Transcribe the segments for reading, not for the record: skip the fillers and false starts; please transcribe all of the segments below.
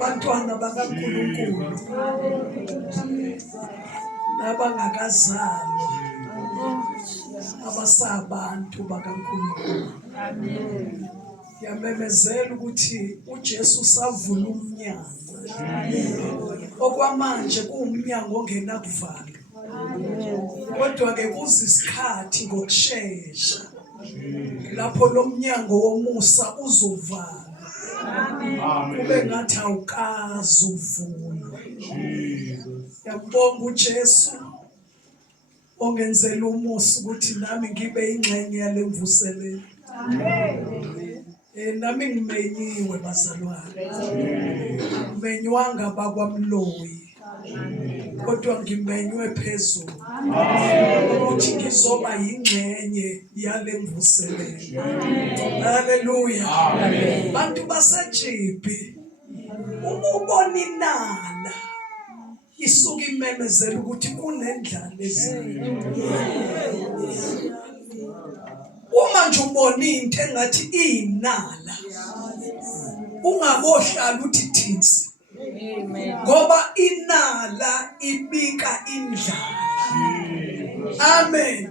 bantwana bakaNkulunkulu nabangakazalwa abasabantu bakaNkulunkulu. Ngiyamemezela ukuthi uJesu savula umnyango. Okwamanje kuwumnyango ongenakuvala. Kodwa ke kuzisikhathi ngokusheshsha lapho lo mnyango womusa uzovala. Kube ngathi awukazi uvulwa. Ngiyabonga uJesu ongenzela umusa ukuthi nami ngibe ingxenye yale mvuselelo. Nami ngimenyiwe bazalwane. Ngimenywanga bakwamloyi. Kodwa ngimenywe phezulu. Ukuthi ngizoba yingxenye yale mvuselelo. Haleluya. Bantu baseJiphi uma ubona inala isuka imemezela ukuthi kunendlala ezweni. Uma nje ubona into engathi inala ungabohlala uthi thisi. Ngoba inala ibika indlala. Amen.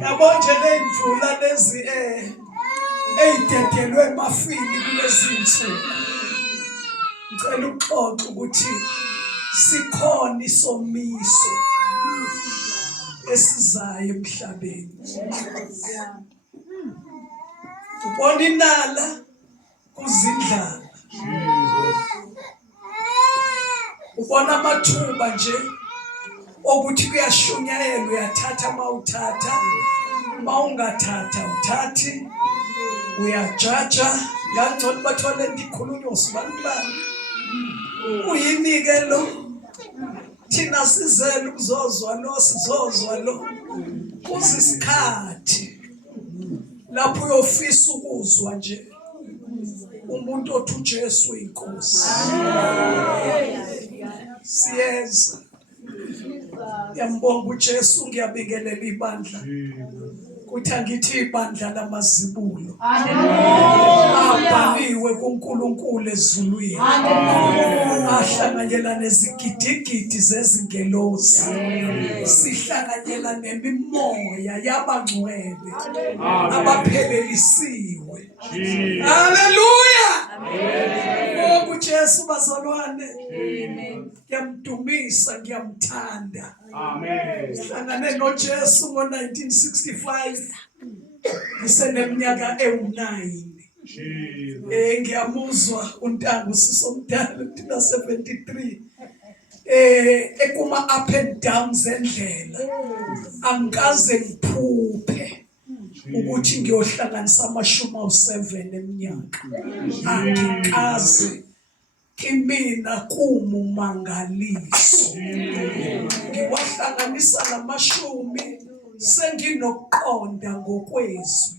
Yabo nje lezimvula lezi eyidedelwe emafini kulezi insuku. Ngicela ukuxoxa ukuthi sikhona isomiso esizayo emhlabeni. Ubona inala kuzindlala. Ubona amathuba nje ukuthi kuyashunyayelwa uyathatha mawuthatha, mawungathatha uthathi, uyajaja. Ngangcono bathole ikhulunywa sibanibani. Uyini ke lo? Thina sizele ukuzozwa lo sizozwa lo. Kuzisikhathi lapho uyofisa ukuzwa nje umuntu othi uJesu inkosi. Siyeza. Ngiyambonga uJesu, ngiyabingelela ibandla. Kuthi angithi ibandla lamazibulo. Abhaliwe kuNkulunkulu ezulwini. Ahlanganyela nezigidigidi zezingelosi. Sihlanganyela nemimoya yabangcwele abaphelelisiwe. Haleluya. Oh uJesu bazalwane. Ngiyamdumisa, ngiyamthanda. Sihlangane noJesu ngo-1965 ngiseneminyaka ewu9. Ngiyamuzwa uNtango sisomdala kuthina 73 ekuma up and downs endlela. Angikaze ngiphuphe ukuthi ngiyohlanganisa ama-7 eminyaka. Angikaze. Kimina kumumangaliso. Ngiwahlanganisa lamashumi senginokuqonda ngokwezwi.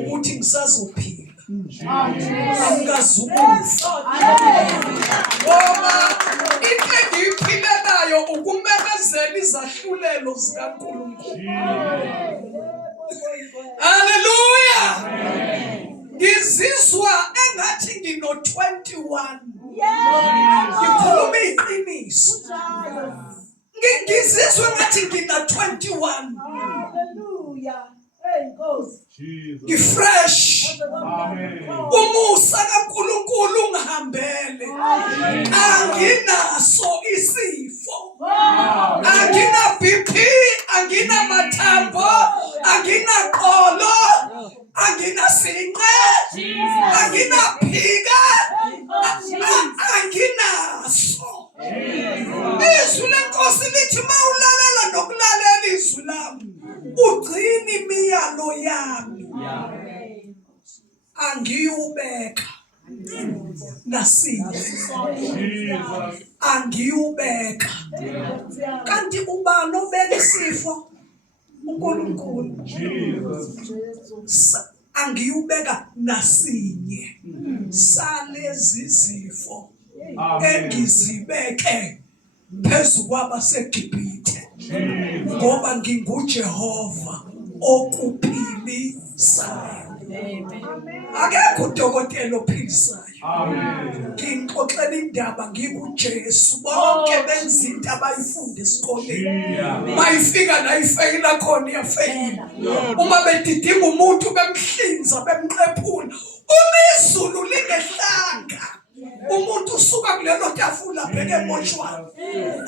Ukuthi ngisazophila. Angikazukufa. Ngoba into engiyiphile nayo ukumemezela izahlulelo zikaNkulunkulu. Haleluya. Ngizizwa engathi ngino-21. Ngikhuluma iqiniso. Ngizizwa engathi ngina-21. Ngifresh. Umusa kaNkulunkulu ungihambele. Anginaso isifo. Angina BP, angina mathambo, angina qolo, angina sinqe, angina phika, anginaso. Izwi lenkosi lithi mawulalela nokulalela izwi lami, ugcina imiyalo yami. Angiyubeka nasinye. Angiyubeka. Kanti ubani obeka isifo? uNkulunkulu. Angiyubeka nasinye salezi zifo engizibeke phezu kwabaseGibhithe, ngoba nginguJehova okuphilisayo. Akekho udokotela ophilisayo. Amen. Ngixoxela indaba ngikuJesu. Bonke benza into abayifunda esikoleni. Bayifika la ifeyila khona iyafeyila. Uma bedidinga umuntu bemhlinza bemqephula. Uma izulu lingehlanga umuntu usuka kulelo tafula bheke emoshwari.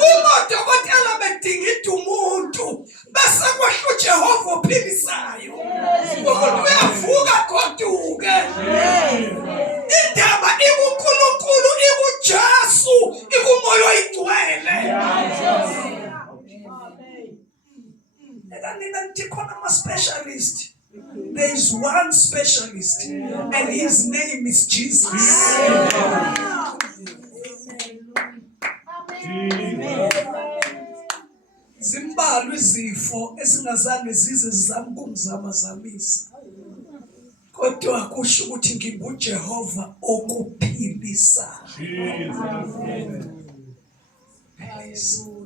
Uma udokotela bedinga umuntu bese kwehla uJehova ophilisayo. Umuntu uyavuka goduke. Indaba ikuNkulunkulu, ikuJesu, ikumoya oyigcwele. Nina nithi khona ama-specialist. There is one specialist and his name is Jesus. Zimbalwa izifo esingazange zize zizame ukungizamazamisa. Kodwa kusho ukuthi nginguJehova okuphilisa.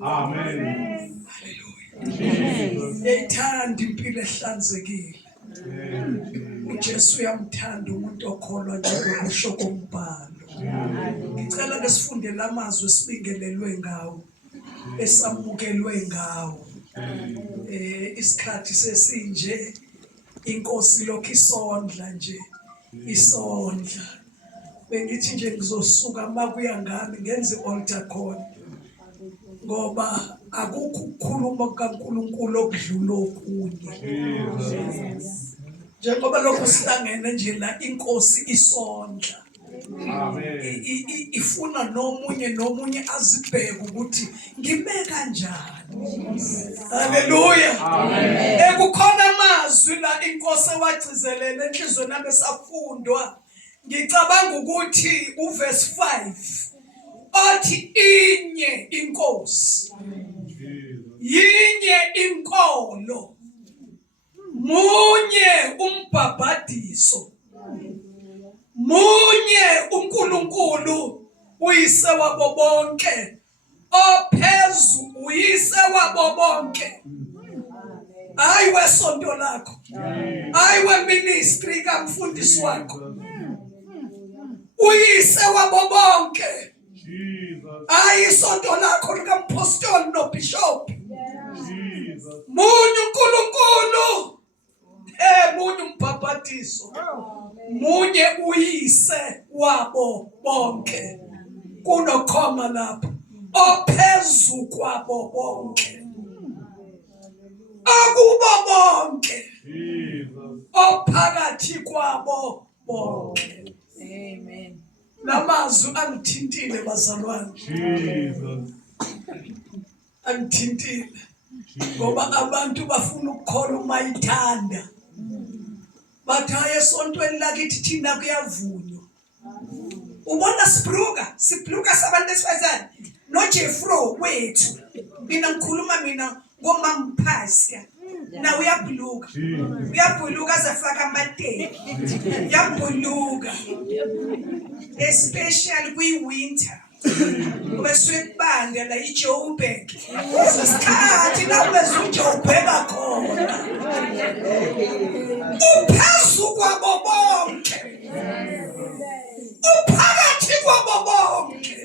Amen. Hallelujah. Ngiyithanda impilo ehlanzekile. uJesu uyamthanda umuntu okholwa njengokusho kombhalo. Ngicela ke sifunde lamazwi esibingelelwe ngawo, esamukelwe ngawo. Isikhathi sesinje inkosi lokhu isondla nje, isondla. Bengithi nje ngizosuka makuya ngami ngenze altar khona. Ngoba akukho ukukhuluma kaNkulunkulu okudlula okunye. Njengoba lokho sihlangene nje la inkosi isondla. Amen. Ifuna nomunye azibheke ukuthi ngime kanjani. Haleluya. Amen. Ekukhona amazwi la inkosi ewagcizelene enhlizweni yami esafundwa. Ngicabanga ukuthi uverse 5 othi inye inkosi, yinye inkolo, munye umbhabhadiso, munye uNkulunkulu uyise wabo bonke, ophezulu uyise wabo bonke. Ayiwe sonto lakho, ayiwe ministry kamfundisi wakho, uyise wabo bonke. Ayisonto lakho likampostoli nobishop. Munye uNkulunkulu, munye umbhabhadiso, munye uyise wabo bonke. Kunokhoma lapho, ophezulu kwabo bonke, akubo bonke, ophakathi kwabo bonke. Amen. Lamazwi angithintile bazalwane. Jesus. Angithintile. Ngoba abantu bafuna ukukhola umayithanda. Bathi hayi esontweni lakithi thina kuyavunywa. Ubona sibruka sabantu esifazane noJeffro wethu. Mina ngikhuluma ngomamphasika. Na uyabhuluka. Uyabhuluka azafaka amateki. Uyabhuluka. Especially kwi-winter. Ubese kubanda la iJoburg. Isikhathi la ubese uJoburg khona. Uphezulu kwabo bonke. Uphakathi kwabo bonke.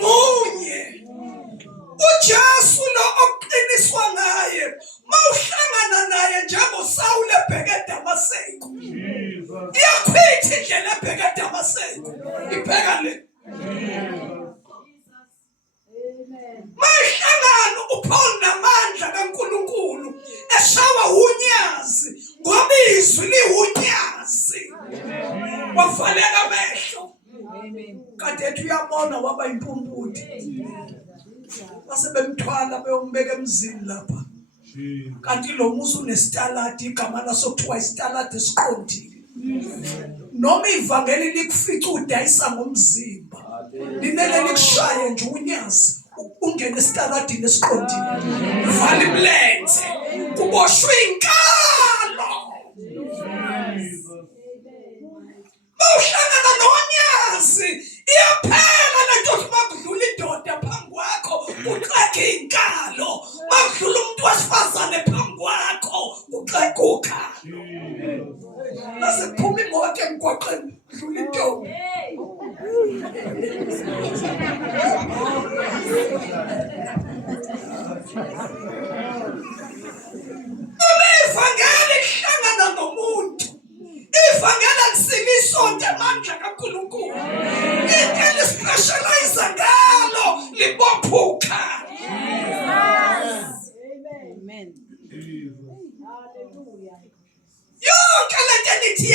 Munye. uJesu lo oqiniswa ngaye mawuhlangana naye njengoSawule ebheke eDamaseko. Iyakhwitha indlela ebheke eDamaseko. Ibheka le. Mayihlangana uPaul namandla kaNkulunkulu eshawa unyazi ngoba izwi liwunyazi. Wavaleka amehlo. Kade uyabona waba impumputhe. Base bemthwala beyombeka emzini lapha. Kanti lo musu unestaladi, igama laso kuthiwa istaladi esiqondile. Noma ivangeli likufica udayisa ngomzimba, limele likushaye nje unyazi ungene estaladini esiqondile. Vala imlenze kuboshwe inkalo. Mawuhlangana nonyazi iyaphela lento makudlula indoda phambi kwakho uxeke inkalo. Makudlula umuntu wesifazane phambi kwakho uxeke ukhalo. Base kuphuma imoto Ivangeli lihlangana nomuntu. Ivangeli alisile isonto amandla kaNkulunkulu. Into elispecialize ngalo libophuka. Amen. Yonke lento enithi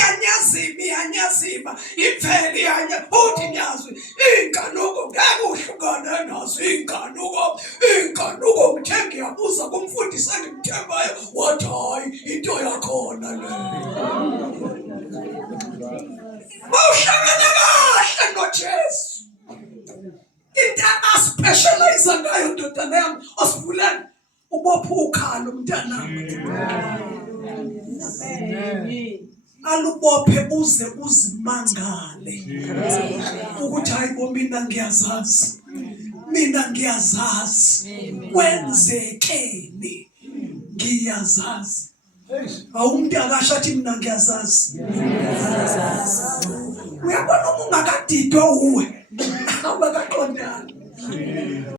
yanyazima imveli yanya uthi nyazwi inkanuko ngeke uhlukane nazo inkanuko ngithe ngiyabuza kumfundisi engimthembayo wathi hayi into yakhona le mawuhlangana kahle noJesu into aspecialize ngayo ndodana yami asivulani ubophuka lo mntana alubophe uze uzimangale ukuthi hayibo mina ngiyazazi kwenzekeni ngiyazazi awumuntu akasho athi mina ngiyazazi uyabona uma ungakadidwa uwe awubakaqondana